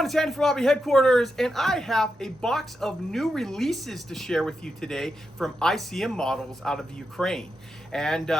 everyone, it's Andy from Lobby Headquarters, and I have a box of new releases to share with you today from ICM Models out of Ukraine. And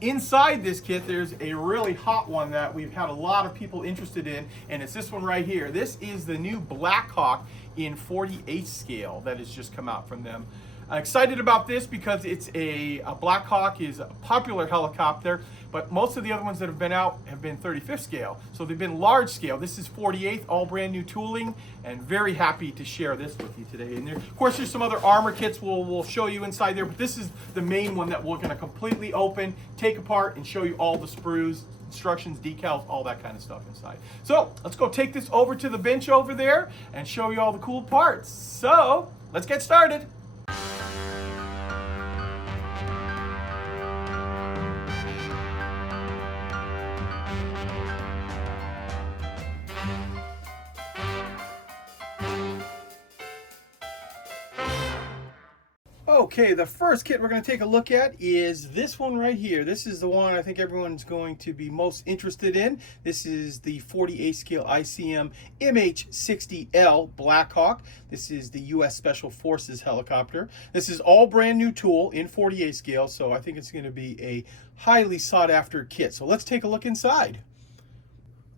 inside this kit, there's a really hot one that we've had a lot of people interested in, and it's this one right here. This is the new Black Hawk in 48 scale that has just come out from them. I'm excited about this because it's a Black Hawk is a popular helicopter, but most of the other ones that have been out have been 35th scale. So they've been large scale. This is 48th, all brand new tooling, and very happy to share this with you today. And there, of course, there's some other armor kits we'll show you inside there, but this is the main one that we're gonna completely open, take apart, and show you all the sprues, instructions, decals, all that kind of stuff inside. So let's go take this over to the bench over there and show you all the cool parts. So let's get started. Okay, the first kit we're going to take a look at is this one right here. This is the one I think everyone's going to be most interested in. This is the 48 scale ICM MH60L Blackhawk. This is the U.S. Special Forces helicopter. This is all brand new tool in 48 scale, so I think it's going to be a highly sought after kit. So let's take a look inside.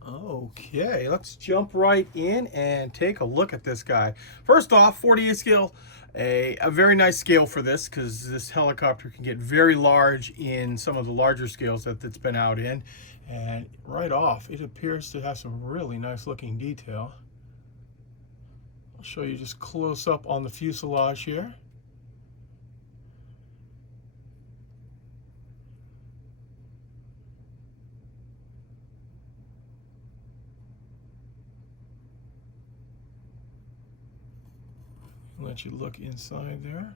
Okay, let's jump right in and take a look at this guy. First off, 48 scale, a very nice scale for this because this helicopter can get very large in some of the larger scales that it's been out in. And right off, it appears to have some really nice looking detail. I'll show you just close up on the fuselage here. Let you look inside there.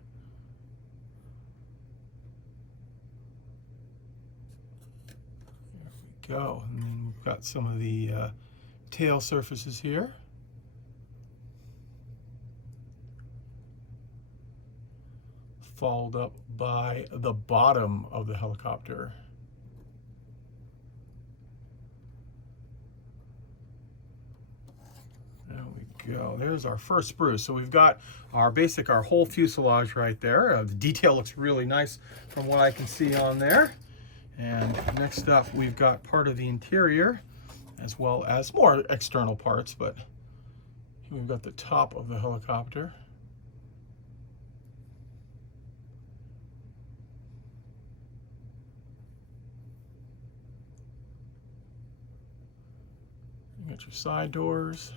There we go. And then we've got some of the tail surfaces here. Followed up by the bottom of the helicopter. Go. There's our first spruce. So we've got our whole fuselage right there. The detail looks really nice from what I can see on there. And next up, we've got part of the interior as well as more external parts, but we've got the top of the helicopter. You got your side doors.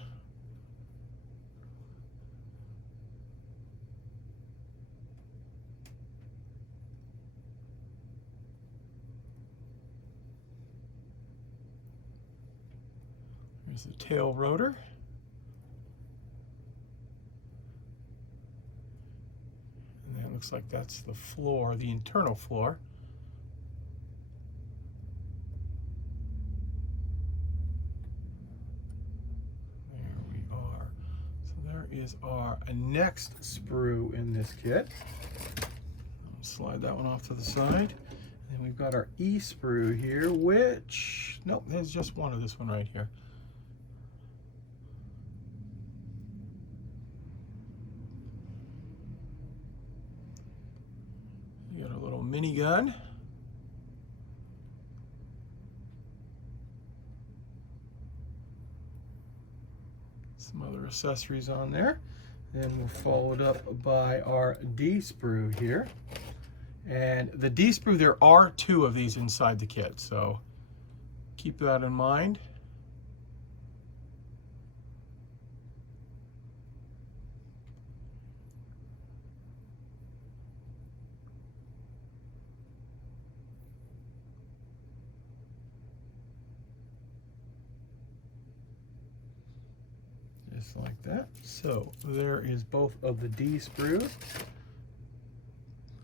Here's the tail rotor. And then it looks like that's the floor, the internal floor. There we are. So there is our next sprue in this kit. I'll slide that one off to the side. And we've got our E sprue here, which, nope, there's just one of this one right here. You got a little minigun. Some other accessories on there. Then we'll follow it up by our D sprue here. And the D sprue, there are two of these inside the kit, so keep that in mind. Just like that. So there is both of the D sprues.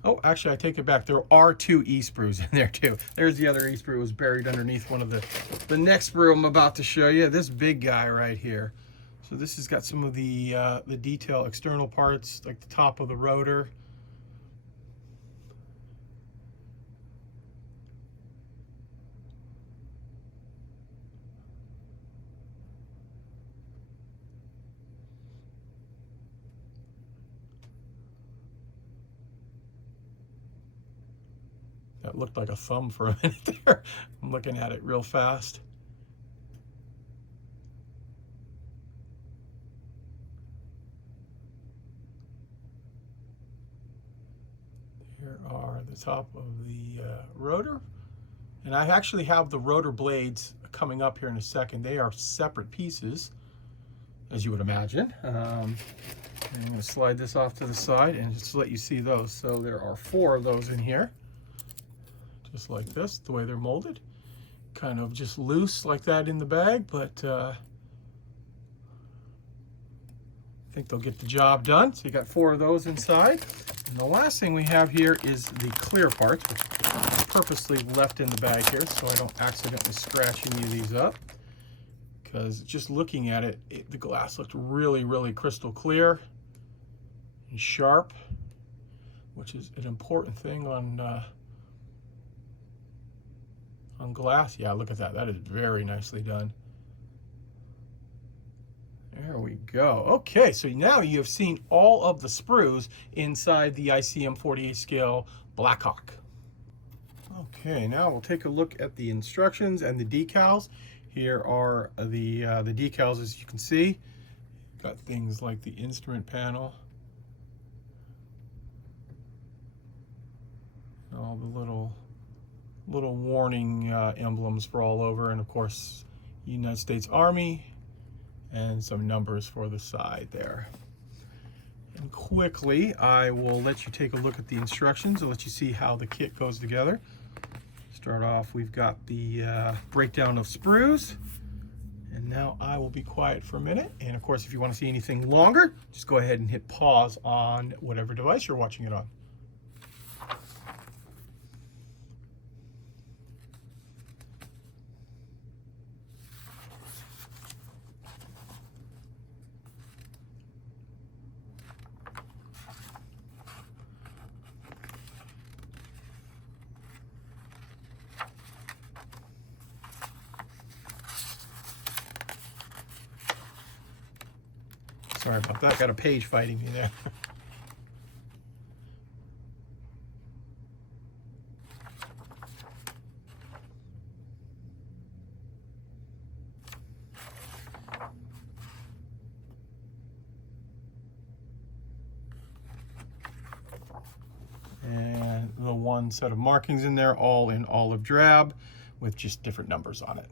Oh, actually, I take it back. There are two E sprues in there too. There's the other E sprue was buried underneath one of the next sprue I'm about to show you. This big guy right here. So this has got some of the detail external parts, like the top of the rotor. That looked like a thumb for a minute there. I'm looking at it real fast. Here are the top of the rotor. And I actually have the rotor blades coming up here in a second. They are separate pieces, as you would imagine. And I'm going to slide this off to the side and just let you see those. So there are 4 of those in here, just like this, the way they're molded. Kind of just loose like that in the bag, but I think they'll get the job done. So you got 4 of those inside. And the last thing we have here is the clear parts, which I purposely left in the bag here so I don't accidentally scratch any of these up. Because just looking at it, the glass looked really, really crystal clear and sharp, which is an important thing on glass. Yeah, look at that. That is very nicely done. There we go. Okay, so now you have seen all of the sprues inside the ICM 48 scale Blackhawk. Okay, now we'll take a look at the instructions and the decals. Here are the decals, as you can see. Got things like the instrument panel, all the little warning emblems for all over, and of course United States Army, and some numbers for the side there. And quickly, I will let you take a look at the instructions and let you see how the kit goes together. Start off, we've got the breakdown of sprues. And now I will be quiet for a minute. And of course, if you want to see anything longer, just go ahead and hit pause on whatever device you're watching it on. Sorry about that, got a page fighting me there. And the one set of markings in there, all in olive drab with just different numbers on it.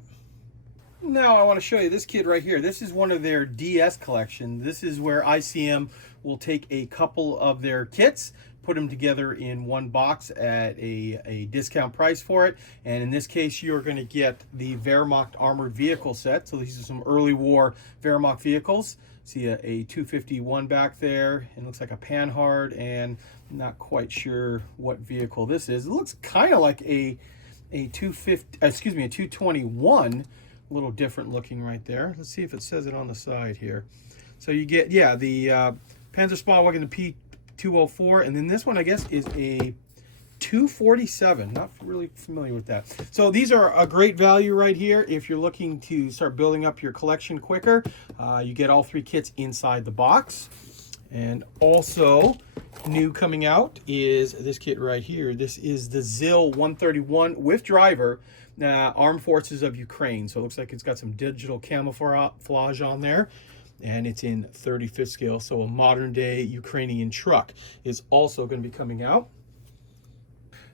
Now I want to show you this kit right here. This is one of their DS collection. This is where ICM will take a couple of their kits, put them together in one box at a discount price for it. And in this case, you're going to get the VEROCK armored vehicle set. So these are some early war VEROCK vehicles. See a 251 back there, and it looks like a Panhard, and I'm not quite sure what vehicle this is. It looks kind of like a 221. A little different looking right there. Let's see if it says it on the side here. So you get, yeah, the Panzerspalwagen, the P204, and then this one, I guess, is a 247. Not really familiar with that. So these are a great value right here if you're looking to start building up your collection quicker. You get all 3 kits inside the box. And also new coming out is this kit right here. This is the ZIL 131 with driver, Armed Forces of Ukraine. So it looks like it's got some digital camouflage on there, and it's in 35th scale. So a modern day Ukrainian truck is also going to be coming out.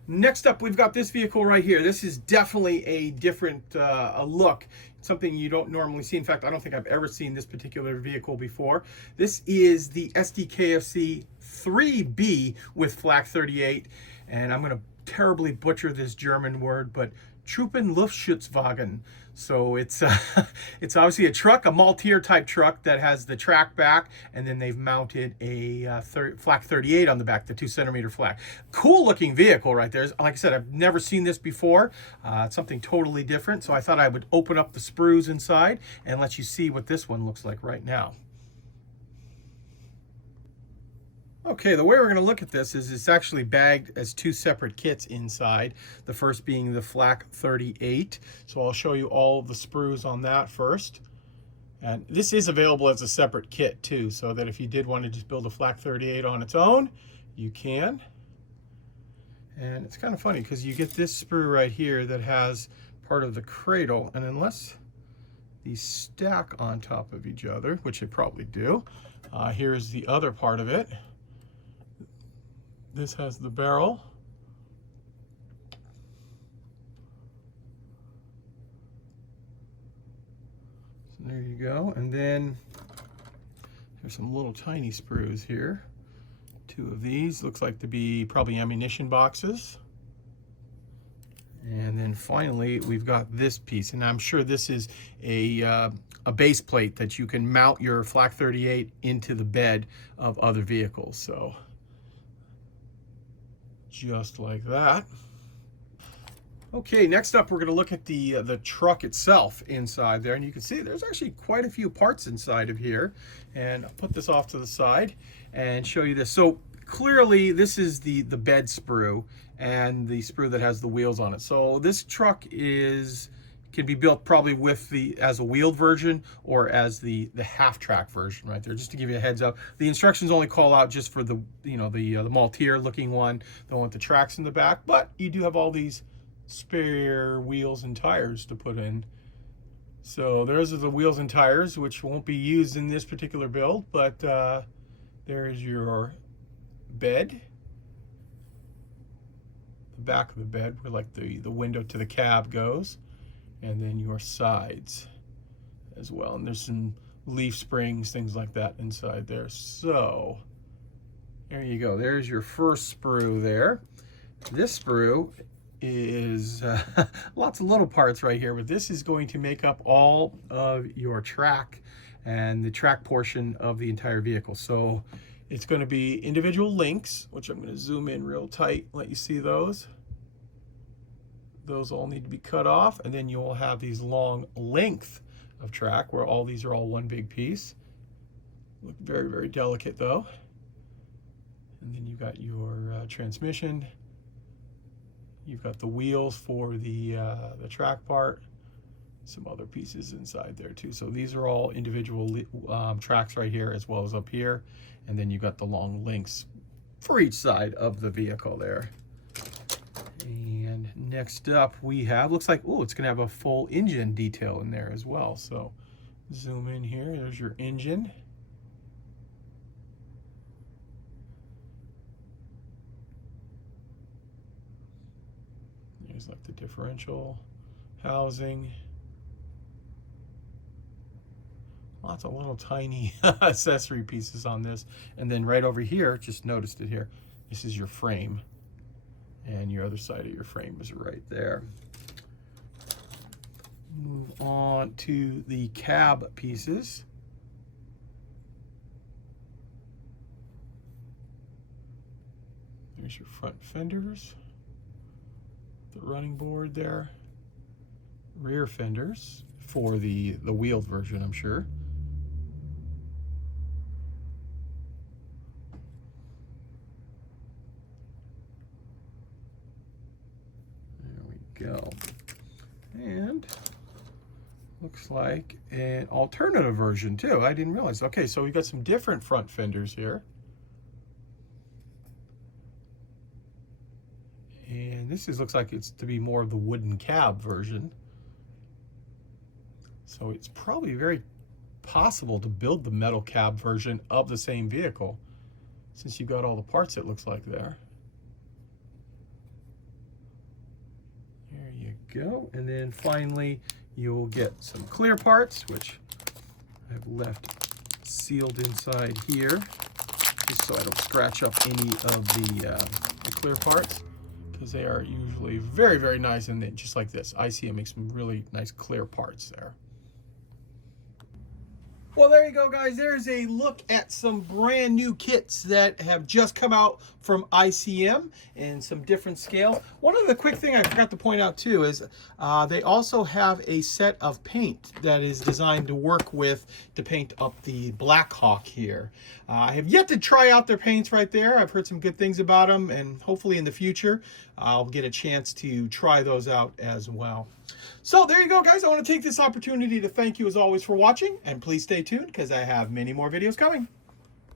Next up, we've got this vehicle right here. This is definitely a different look, something you don't normally see. In fact, I don't think I've ever seen this particular vehicle before. This is the SDKFC 3B with Flak 38, and I'm going to terribly butcher this German word, but Truppenluftschutzwagen. So it's obviously a truck, a Maltier type truck that has the track back, and then they've mounted a Flak 38 on the back, the 2-centimeter flak. Cool looking vehicle right there. Like I said, I've never seen this before. It's something totally different. So I thought I would open up the sprues inside and let you see what this one looks like right now. Okay, the way we're going to look at this is it's actually bagged as 2 separate kits inside. The first being the Flak 38. So I'll show you all of the sprues on that first. And this is available as a separate kit too, so that if you did want to just build a Flak 38 on its own, you can. And it's kind of funny because you get this sprue right here that has part of the cradle, and unless these stack on top of each other, which they probably do, here's the other part of it. This has the barrel. So there you go. And then there's some little tiny sprues here. Two of these looks like to be probably ammunition boxes. And then finally we've got this piece, and I'm sure this is a base plate that you can mount your Flak 38 into the bed of other vehicles. So just like that. Okay, next up we're going to look at the truck itself inside there, and you can see there's actually quite a few parts inside of here. And I'll put this off to the side and show you this. So clearly this is the bed sprue and the sprue that has the wheels on it. So this truck can be built probably with as a wheeled version or as the half track version right there, just to give you a heads up. The instructions only call out just for the Maltier looking one, the one with the tracks in the back, but you do have all these spare wheels and tires to put in. So those are the wheels and tires, which won't be used in this particular build, but there's your bed, the back of the bed where like the window to the cab goes, and then your sides as well. And there's some leaf springs, things like that inside there. So there you go. There's your first sprue there. This sprue is lots of little parts right here, but this is going to make up all of your track and the track portion of the entire vehicle. So it's going to be individual links, which I'm going to zoom in real tight, let you see those. Those all need to be cut off, and then you'll have these long length of track where all these are all one big piece. Look very, very delicate though. And then you got your transmission. You've got the wheels for the track part, some other pieces inside there too. So these are all individual tracks right here as well as up here. And then you've got the long links for each side of the vehicle there. And next up we have, looks like, oh, it's gonna have a full engine detail in there as well. So zoom in here, there's your engine. There's like the differential housing. Lots of little tiny accessory pieces on this. And then right over here, just noticed it here, this is your frame. And your other side of your frame is right there. Move on to the cab pieces. There's your front fenders, the running board there, rear fenders for the wheeled version, I'm sure. Go. And looks like an alternative version too. I didn't realize. Okay, so we've got some different front fenders here. And this looks like it's to be more of the wooden cab version. So it's probably very possible to build the metal cab version of the same vehicle, since you've got all the parts, it looks like there. Go. And then finally you'll get some clear parts, which I've left sealed inside here just so I don't scratch up any of the clear parts, because they are usually very, very nice, and then just like this, ICM makes some really nice clear parts there. Well, there you go, guys. There's a look at some brand new kits that have just come out from ICM in some different scale. One of the quick thing I forgot to point out too is they also have a set of paint that is designed to work with to paint up the Black Hawk here. I have yet to try out their paints right there. I've heard some good things about them, and hopefully in the future I'll get a chance to try those out as well. So there you go, guys. I want to take this opportunity to thank you as always for watching, and please stay tuned because I have many more videos coming.